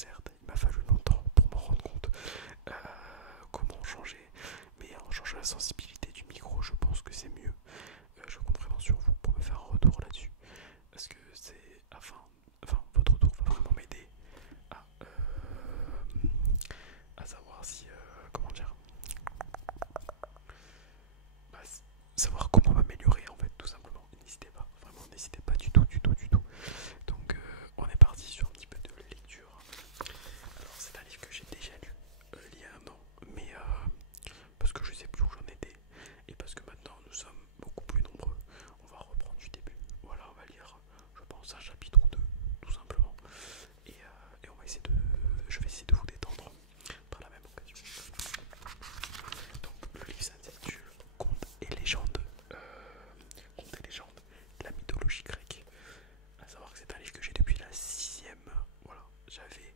certes, il m'a fallu longtemps pour m'en rendre compte euh, comment changer, mais en changeant la sensibilité du micro, je pense que c'est mieux. Je compte vraiment sur vous pour me faire un retour là-dessus, parce que c'est enfin votre retour va vraiment m'aider à, à savoir si comment dire, bah, savoir comment m'améliorer en fait tout simplement. N'hésitez pas, vraiment n'hésitez pas du tout, du tout, du tout. Donc on est parti sur un petit peu de lecture. Alors c'est un livre que j'ai déjà lu il y a un an, mais parce que je sais plus où j'en étais et parce que maintenant nous sommes beaucoup plus nombreux. On va reprendre du début. Voilà, on va lire, je pense, un chapitre ou deux, tout simplement. Et on va essayer de, je vais essayer de vous détendre par la même occasion. Donc le livre s'intitule Contes et légendes, Contes et légendes, la mythologie grecque. À savoir que c'est un livre que j'ai depuis la 6ème. Voilà, j'avais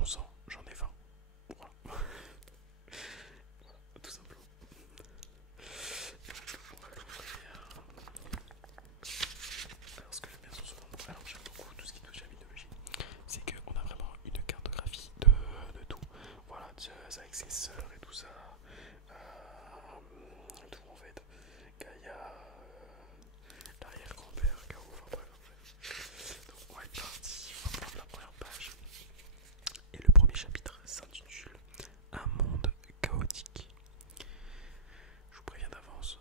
11 ans, j'en ai 20. Voilà. Voilà, tout simplement. Donc, on va l'ouvrir. Alors ce que j'aime bien sur ce moment, alors j'aime beaucoup tout ce qui touche à la mythologie, c'est qu'on a vraiment une cartographie de tout. Voilà, c'est avec ses sœurs et tout ça. Tout en fait. Gaïa, l'arrière-grand-père, Gao, enfin bref, en fait. Donc on va être parti, on va prendre la première page. Et le premier chapitre s'intitule Un monde chaotique. Je vous préviens d'avance,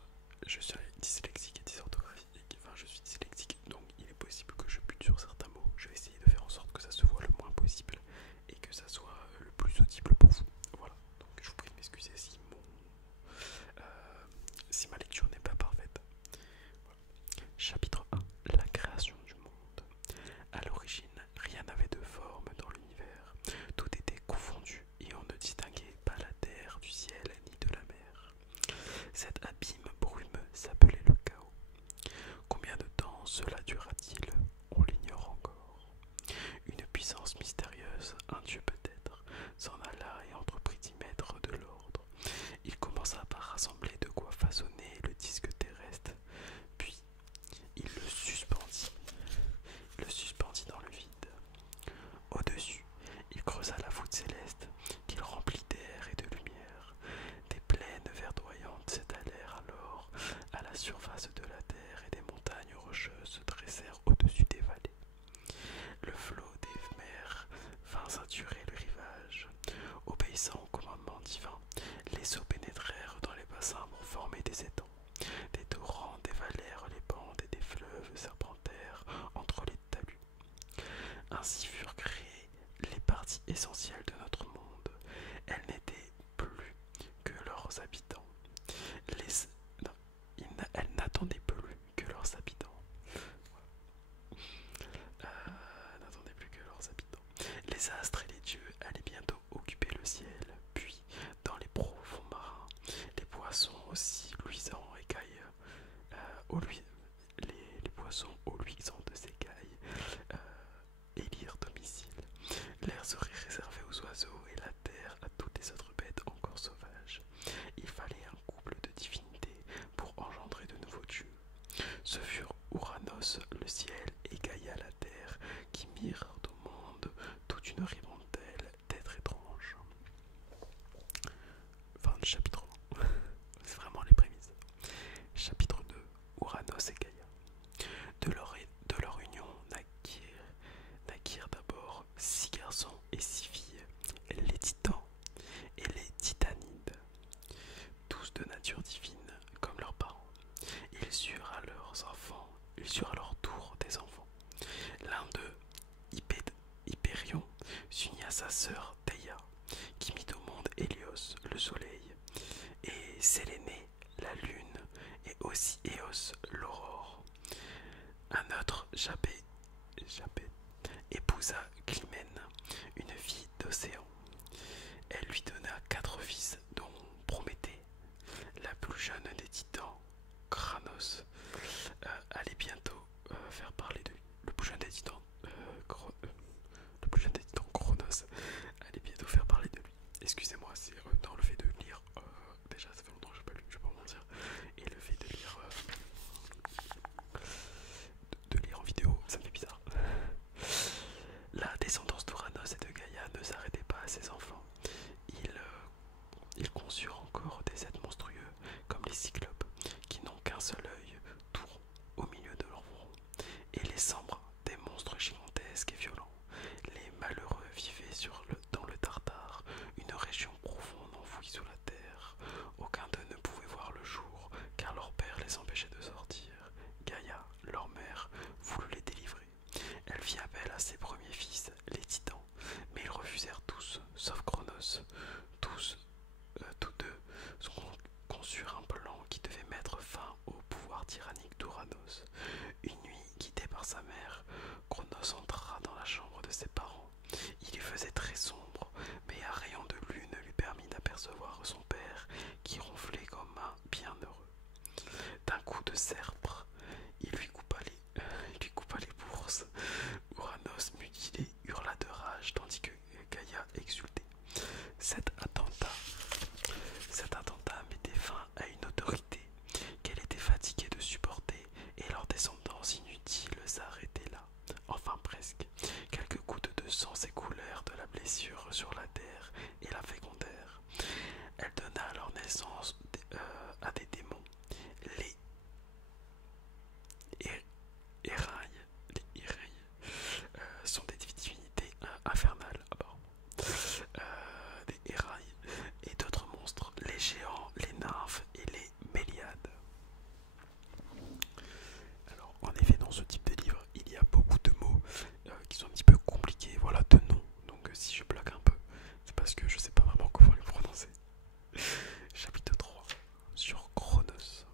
je suis dyslexique et dysorthographique. Enfin, je suis dyslexique, donc il est possible que je bute sur certains mots. Je vais essayer de faire en sorte que ça se voit le moins possible et que ça soit le plus audible pour vous. Voilà, donc je vous prie de m'excuser si ma lecture n'est pas parfaite. Voilà. Chapitre 1. La création du monde. À l'origine, rien n'avait de forme dans l'univers. Tout était confondu et on ne distinguait pas la terre du ciel ni de la mer. Cet abîme brumeux s'appelait le chaos. Combien de temps cela dura-t-il? On l'ignore encore. Une puissance mystérieuse, un dieu peut-être, s'en alla et entreprit d'y mettre de l'ordre. Il commença par rassembler de quoi façonner le disque terrestre, puis il le suspendit dans le vide. Au-dessus, il creusa la voûte céleste qu'il remplit d'air et de lumière. Des plaines verdoyantes s'étalèrent alors à la surface de la terre et des montagnes rocheuses se dressèrent au-dessus des vallées. Le flot des mers vint saturer le rivage. Obéissant au commandement divin, les eaux pénétrèrent dans les bassins pour former des étangs. Des torrents dévalèrent les bandes et des fleuves serpentèrent entre les talus. Ainsi furent créées les parties essentielles de notre monde. Elles n'étaient plus que leurs habitants. Les... Non, elles n'attendaient plus que leurs habitants. N'attendaient plus que leurs habitants. Les astres et les dieux allaient bientôt occuper le ciel, puis, dans les profonds marins, les poissons aussi luisants écailles, les poissons aux luisantes écailles élirent domicile. L'air serait réservé aux oiseaux et la terre à toutes les autres bêtes encore sauvages. Il fallait un couple de divinités pour engendrer de nouveaux dieux. Ce furent Ouranos, le ciel, et Gaïa, la terre, qui mirent au monde toute une ribambelle d'êtres étranges. Fin du chapitre 1. C'est vraiment les prémices. Chapitre 2. Ouranos et Gaïa. De leur union naquirent d'abord 6 garçons et 6 filles, les titans et les titanides, tous de nature divine comme leurs parents. Ils eurent à leur tour des enfants. L'un d'eux, Hyperion, s'unit à sa sœur Theia, qui mit au monde Hélios, le soleil, et Sélénée, la lune, et aussi Éos, l'aurore. Un autre, Japet, épousa Clymène, une fille d'Océan. Elle lui donna 4 fils, dont Prométhée, la plus jeune des titans, Kranos, allait bientôt faire parler de lui. Le plus jeune des titans, Chronos, allait bientôt faire parler de lui. Excusez-moi, c'est dans le fait de lire. Déjà, ça fait longtemps que je n'ai pas lu, je vais pas vous mentir. Et le fait de lire, de lire en vidéo, ça me fait bizarre. La descendance d'Uranos et de Gaïa ne fit appel à ses premiers fils, les titans, mais ils refusèrent tous, sauf Cronos. Tous deux conçurent un plan qui devait mettre fin au pouvoir tyrannique d'Uranos. Une nuit, guidé par sa mère, Cronos entra dans la chambre de ses parents. Il y faisait très sombre, mais un rayon de lune lui permit d'apercevoir son père qui ronflait comme un bienheureux. D'un coup de serpre, il lui coupa les bourses. Uranos, mutilé, hurla de rage tandis que Gaïa exultait. Cet attentat Cet attentat mettait fin à une autorité qu'elle était fatiguée de supporter et leur descendance inutile s'arrêtait là. Enfin presque. Quelques gouttes de sang s'écoulèrent de la blessure sur la terre et la fécondèrent. Elle donna alors naissance à des démons, les Érailles. Les Érailles sont des divinités infernales. Des Érailles et d'autres monstres, les géants, les nymphes et les méliades. Alors, en effet, dans ce type de livre, il y a beaucoup de mots qui sont un petit peu compliqués, voilà, de noms. Donc, si je bloque un peu, c'est parce que je sais pas vraiment comment les prononcer. Chapitre 3 sur Cronos.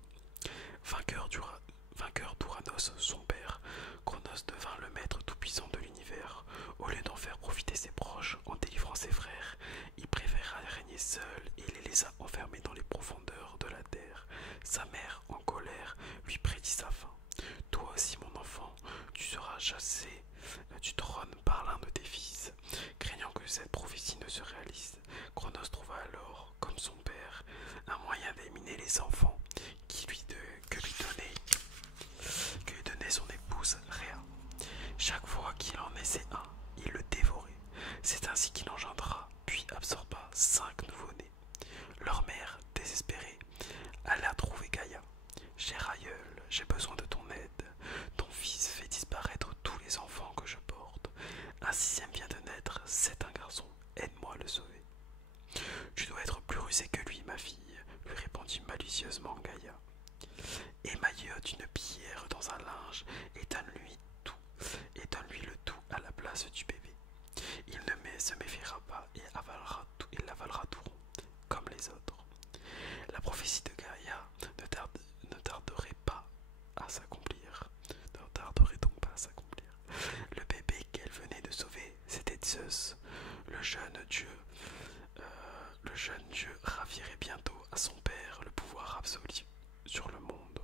Vainqueur d'Uranos, son père, Cronos devint le maître tout-puissant de l'univers. Au lieu d'en faire profiter ses proches en délivrant ses frères, il préféra régner seul et les laissa enfermés dans les profondeurs de la terre. Sa mère, en colère, lui prédit sa fin. Toi aussi, mon enfant, tu seras chassé du trône par l'un de tes fils. Craignant que cette prophétie ne se réalise, Cronos trouva alors, comme son père, un moyen d'éliminer les enfants que lui donnait son épouse Rhea. Chaque fois qu'il en naissait un, il le dévorait. C'est ainsi qu'il engendra, puis absorba 5 nouveau-nés. Leur mère, désespérée, alla trouver Gaïa. Cher aïeul, j'ai besoin de ton aide. Ton fils fait disparaître tous les enfants que je porte. Un 6e vient de naître, c'est un garçon. Aide-moi à le sauver. Tu dois être plus rusée que lui, ma fille, lui répondit malicieusement Gaïa. Émaillote une pierre dans un linge et donne-lui le tout à la place du bébé. Il ne se méfiera pas et il l'avalera tout rond, comme les autres. La prophétie de Gaïa ne tarderait pas à s'accomplir. Ne tarderait donc pas à s'accomplir. Le bébé qu'elle venait de sauver, c'était Zeus, le jeune dieu. Le jeune dieu ravirait bientôt à son père le pouvoir absolu sur le monde.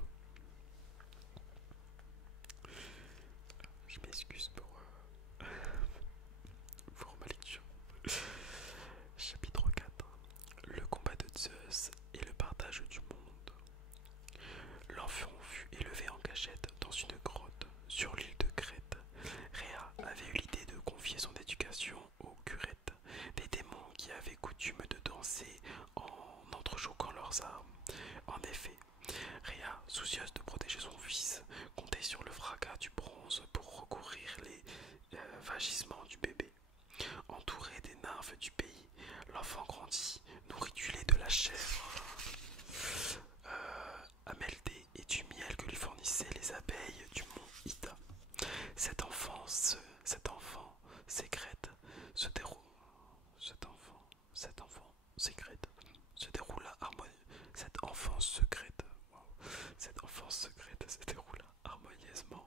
Je m'excuse pour ma lecture. Chapitre 4. Le combat de Zeus et le partage du monde. L'enfant fut élevé en cachette dans une grotte sur l'île de Crète. Rhea avait eu l'idée de confier son éducation aux curettes, des démons qui avaient coutume de danser en entrechoquant leurs armes. En effet, Rhea, soucieuse de protéger son fils, comptait sur le fracas du bronze pour recouvrir les vagissements du bébé. Entouré des nymphes du pays, l'enfant grandit, nourri du lait de la chèvre Ameldée et du miel que lui fournissaient les abeilles du mont Ida. Cet enfant sécrète se déroule. Cet enfant secrète se déroula se déroula harmonieusement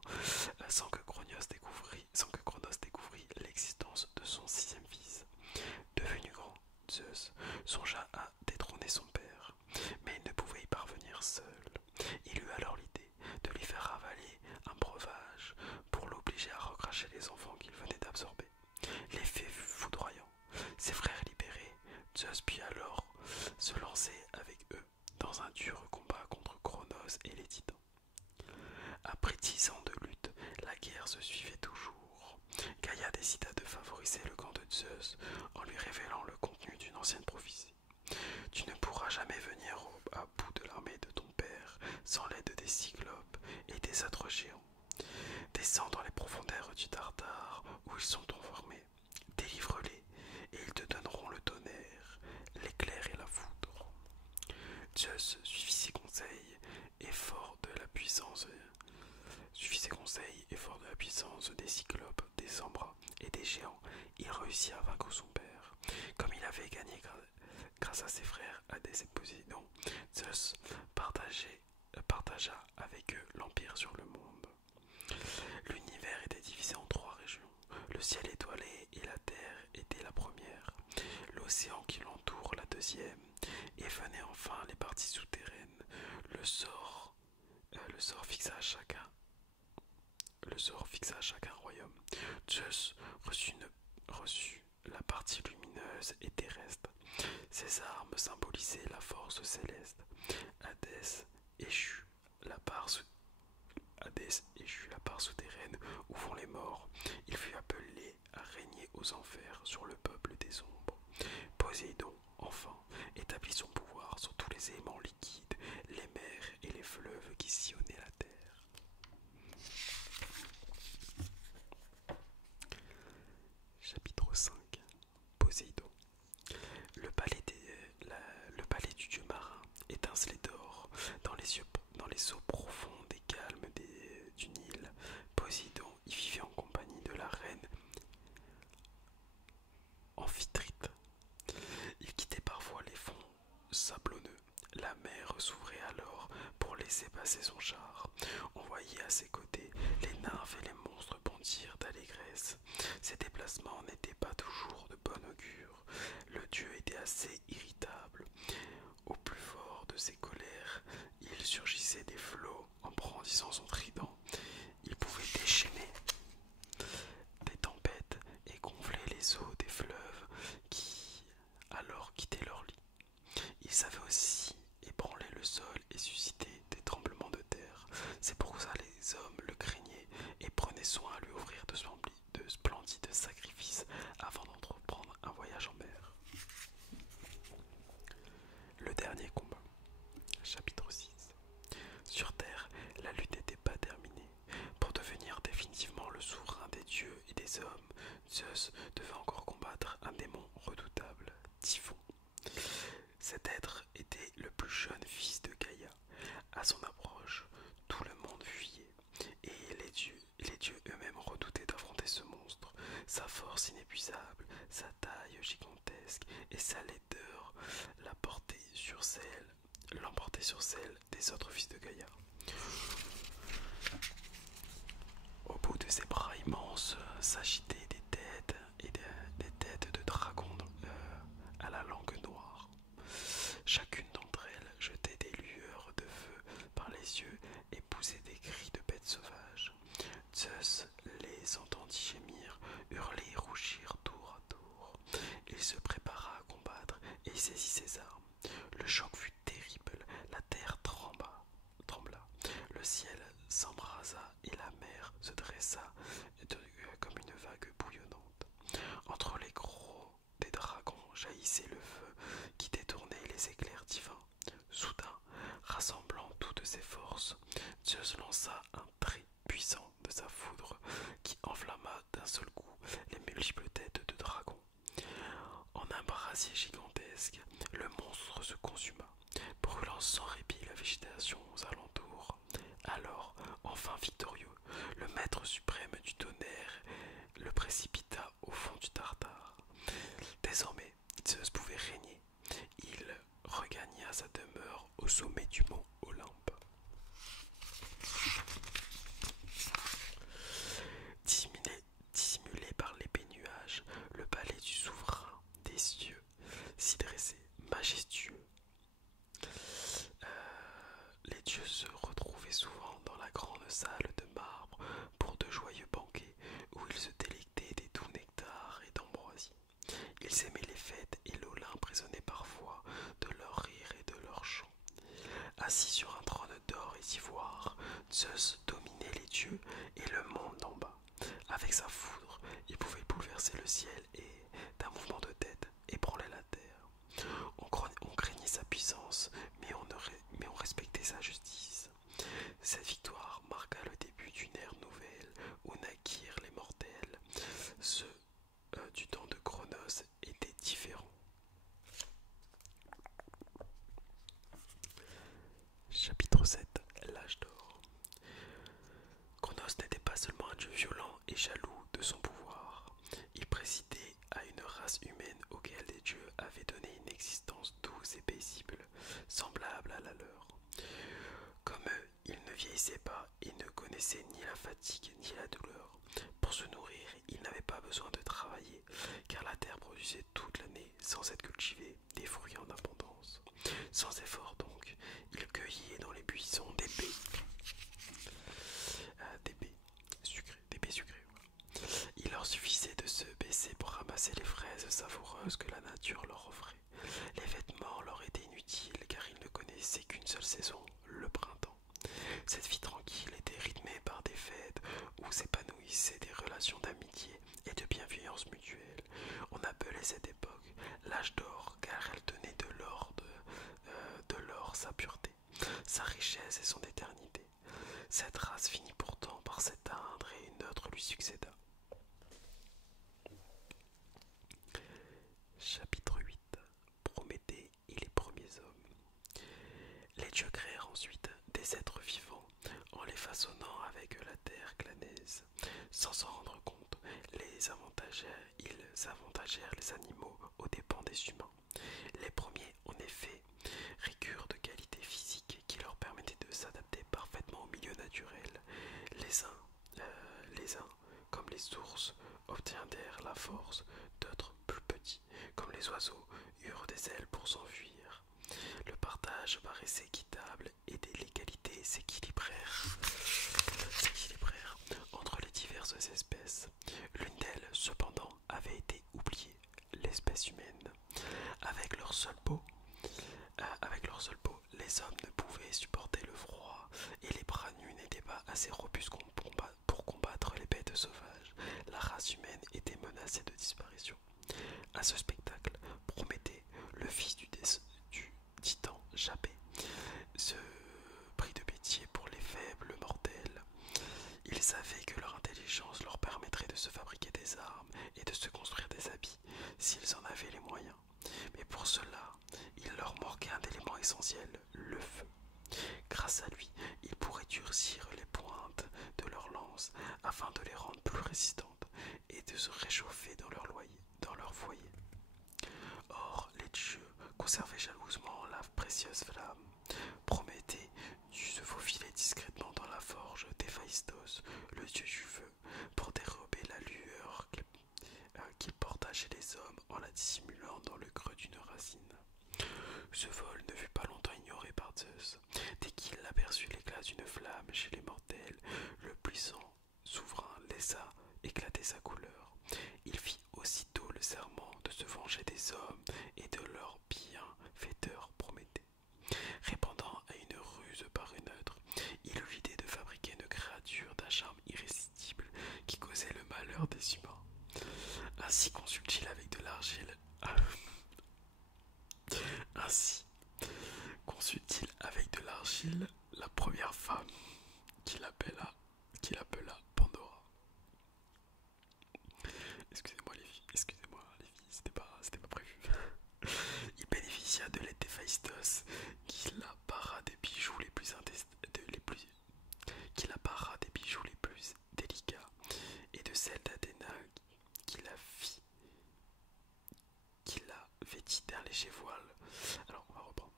sans que Cronos découvrit l'existence de son 6e fils. Devenu grand, Zeus songea à détrôner son père, mais il ne pouvait y parvenir seul. Il eut alors l'idée de lui faire avaler un breuvage pour l'obliger à recracher les enfants qu'il venait d'absorber. L'effet fut foudroyant. Ses frères libérés, Zeus put alors se lancer avec eux dans un dur combat contre Cronos et les titans. Après 10 ans de lutte, la guerre se suivait toujours. Gaïa décida de favoriser le camp de Zeus en lui révélant le contenu d'une ancienne prophétie. Tu ne pourras jamais venir à bout de l'armée de ton père sans l'aide des cyclopes et des êtres géants. Descends dans les profondeurs du Tartare où ils sont enfermés. Délivre-les et ils te donneront le tonnerre, l'éclair et la foudre. Zeus suivit ses conseils et fort de la puissance des cyclopes, des embras et des géants, il réussit à vaincre son père. Comme il avait gagné grâce à ses frères Hadès et Poséidon, Zeus partagea avec eux l'empire sur le monde. L'univers était divisé en 3 régions. Le ciel étoilé et la terre étaient la première, l'océan qui l'entoure la deuxième, et venaient enfin les parties souterraines. Le sort fixa à chacun. Le sort fixa à chacun royaume. Zeus reçut la partie lumineuse et terrestre. Ses armes symbolisaient la force céleste. Hadès échut la part souterraine où vont les morts. Il fut appelé à régner aux enfers sur le peuple des ombres. Poséidon, enfin, établit son pouvoir sur tous les éléments liquides, les mers et les fleuves qui sillonnaient la terre. Chapitre 5. Poséidon. Le palais, le palais du dieu marin étincelait d'or dans les eaux profondes et calmes du Nil. Poséidon y vivait en compagnie de la reine Amphitrite. Il quittait parfois les fonds sablonneux. La mer s'ouvrait alors pour laisser passer son char. On voyait à ses côtés les nymphes et les monstres bondir d'allégresse. Ces déplacements n'étaient pas toujours de bon augure. Le dieu était assez irritable. Au plus fort de ses colères, il surgissait des flots en brandissant son trident. Il pouvait déchaîner des tempêtes et gonfler les eaux des fleuves qui alors quittaient leur lit. Il savait aussi ébranler le sol et susciter des tremblements de terre. C'est pour ça les hommes le craignaient et prenaient soin à lui offrir de splendides sacrifices avant d'entreprendre un voyage en mer. Le dernier combat. Chapitre 6. Sur Terre, la lutte n'était pas terminée. Pour devenir définitivement le souverain des dieux et des hommes, Zeus devait encore combattre un démon redoutable, Typhon. Cet être était le plus jeune fils de Gaïa. À son approche, tout le monde fuyait, et les dieux eux-mêmes redoutaient d'affronter ce monstre. Sa force inépuisable, sa taille gigantesque et sa laideur l'emportaient sur celle des autres fils de Gaïa. Au bout de ses bras immenses s'agitaient des têtes des têtes de dragons à la langue noire. Chacune d'entre elles jetait des lueurs de feu par les yeux et poussait des cris de bêtes sauvages. Zeus les entendit gémir, hurler et rougir tour à tour. Il se prépara à combattre et saisit ses armes. Le choc fut terrible, la terre trembla, le ciel s'embrasa et la mer se dressa comme une vague bouillonnante. Entre les crocs des dragons jaillissait le feu qui détournait les éclairs divins. Soudain, rassemblant toutes ses forces, Zeus lança un trait puissant de sa foudre qui enflamma d'un seul coup les multiples têtes de dragons. En un brasier gigantesque, le monstre se consuma, brûlant sans répit la végétation aux alentours. Alors, enfin victorieux, le maître suprême du tonnerre le précipita au fond du Tartare. Désormais, Zeus pouvait régner. Il regagna sa demeure au sommet du mont Olympe. besoin de travailler, car la terre produisait toute l'année, sans être cultivée, des fruits en abondance. Sans effort donc, il cueillait dans les buissons des baies sucrées. Voilà. Il leur suffisait de se baisser pour ramasser les fraises savoureuses que la nature leur offrait. Les vêtements leur étaient inutiles car ils ne connaissaient qu'une seule saison, le printemps. Cette vie tranquille était rythmée par des fêtes où s'épanouissaient des relations d'amitié et de bienveillance mutuelle. On appelait cette époque l'âge d'or car elle tenait de l'or sa pureté, sa richesse et son éternité. Cette race finit pourtant par s'éteindre et une autre lui succéda. Chapitre 8. Prométhée et les premiers hommes. Les dieux créèrent ensuite des êtres vivants en les façonnant avec la terre glanaise. Sans s'en rendre compte, ils avantagèrent les animaux aux dépens des humains. Les premiers, en effet, récurent de qualités physiques qui leur permettaient de s'adapter parfaitement au milieu naturel. Les uns, comme les ours, obtinrent la force, d'autres, plus petits, comme les oiseaux, eurent des ailes pour s'enfuir. Le partage paraissait équitable et les qualités s'équilibrèrent entre les diverses espèces. L'une d'elles, cependant, avait été oubliée, l'espèce humaine. Avec leur seule peau, les hommes ne pouvaient supporter le froid et les bras nus n'étaient pas assez robustes pour combattre les bêtes sauvages. La race humaine était menacée de disparition. À ce spectacle, Prométhée, le fils du titan Japet, se prit de pitié pour les faibles mortels. Il savait que leur intelligence leur permettrait de se fabriquer des armes et de se construire des habits s'ils en avaient les moyens. Mais pour cela, il leur manquait un élément essentiel, le feu. Grâce à lui, ils pourraient durcir les pointes de leurs lances afin de les rendre plus résistantes et de se réchauffer dans leur foyer. Or, les dieux conservaient jalousement la précieuse flamme. Prométhée dut se faufiler discrètement dans la forge d'Héphaïstos, le dieu du feu, pour dérober la lueur qu'il porta chez les hommes en la dissimulant dans le creux d'une racine. Ce vol ne fut pas longtemps ignoré par Zeus. Dès qu'il aperçut l'éclat d'une flamme chez les mortels, le puissant souverain laissa éclater sa couleur. Il fit aussitôt le serment de se venger des hommes et de leur bienfaiteur Prométhée. Répondant à une ruse par une autre, il eut l'idée de fabriquer une créature d'un charme irrésistible qui causait le malheur des humains. Ainsi conçut-il avec de l'argile. Ainsi conçut-il avec de l'argile la première femme qu'il appela Pandora. Excusez-moi les filles, c'était pas prévu. Il bénéficia de l'aide d'Héphaïstos, qui la parra des bijoux les plus délicats, et de celle d'Athéna qui la vêtit d'un léger voile. Alors, on va reprendre.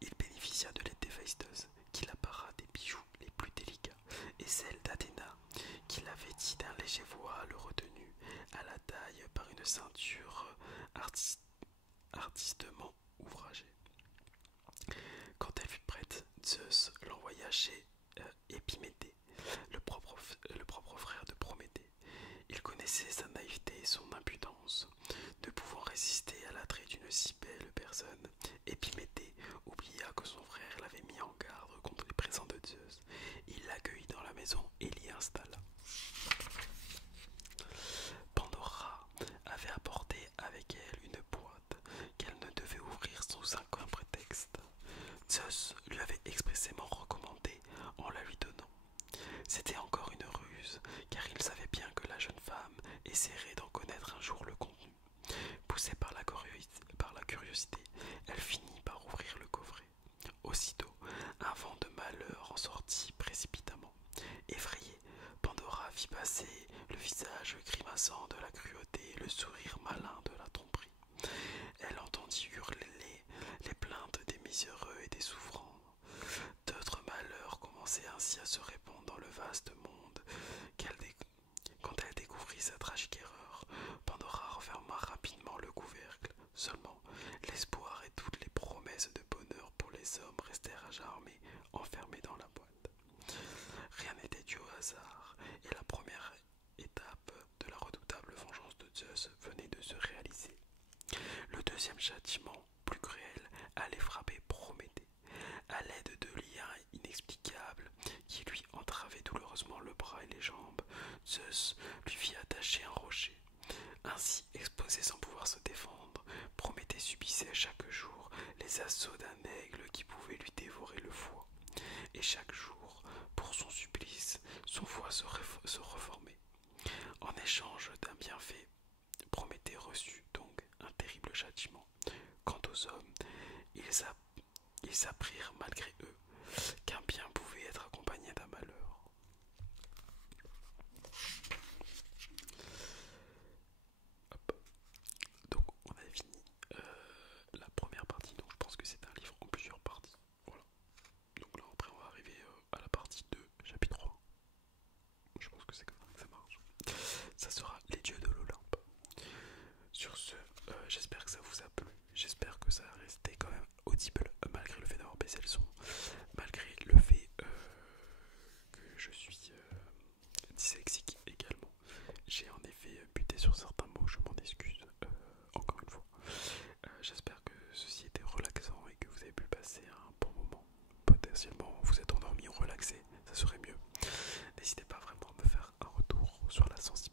Il bénéficia de l'aide d'Héphaïstos, qui la parra des bijoux les plus délicats, et celle d'Athéna, qui la vêtit d'un léger voile retenu à la taille par une ceinture artistement ouvragée. Quand elle fut prête, Zeus l'envoya chez Épiméthée, le propre frère de Prométhée. Il connaissait sa naïveté et son impudence. Ne pouvant résister à l'attrait d'une si belle personne, Épiméthée oublia que son frère l'avait mis en garde contre les présents de Zeus. Il l'accueillit dans la maison et l'y installa. Pandora avait apporté avec elle une boîte qu'elle ne devait ouvrir sous aucun prétexte. Zeus lui avait expressément recommandé en la lui donnant. C'était encore une ruse, car il savait bien que la jeune femme essaierait d'en connaître un jour le contenu. Poussée par la curiosité, elle finit par ouvrir le coffret. Aussitôt, un vent de malheur en sortit précipitamment. Effrayée, Pandora vit passer le visage grimaçant de la cruauté et le sourire malin de la tromperie. Elle entendit hurler les plaintes des miséreux et des souffrants. D'autres malheurs commençaient ainsi à se répandre dans le vaste monde quand elle découvrit sa tragique deuxième châtiment, plus cruel, allait frapper Prométhée. À l'aide de liens inexplicables qui lui entravaient douloureusement le bras et les jambes, Zeus lui fit attacher un rocher. Ainsi, exposé sans pouvoir se défendre, Prométhée subissait chaque jour les assauts d'un aigle qui pouvait lui dévorer le foie. Et chaque jour, pour son supplice, son foie se reformait. En échange d'un bienfait, Prométhée reçut donc un terrible châtiment. Quant aux hommes, ils apprirent malgré eux qu'un bien pouvait être accompagné d'un malheur. Hop. Donc on a fini la première partie, donc je pense que c'est un livre en plusieurs parties. Voilà. Donc là après on va arriver à la partie 2, chapitre 3. Je pense que c'est comme ça que ça marche. Ça sera les dieux de l'Olympe. Sur ce, j'espère que ça vous a plu. J'espère que ça a resté quand même audible malgré le fait d'avoir baissé le son. Malgré le fait que je suis dyslexique également. J'ai en effet buté sur certains mots, je m'en excuse encore une fois. J'espère que ceci était relaxant et que vous avez pu passer un bon moment. Potentiellement vous êtes endormi ou relaxé, ça serait mieux. N'hésitez pas vraiment à me faire un retour sur la sensibilité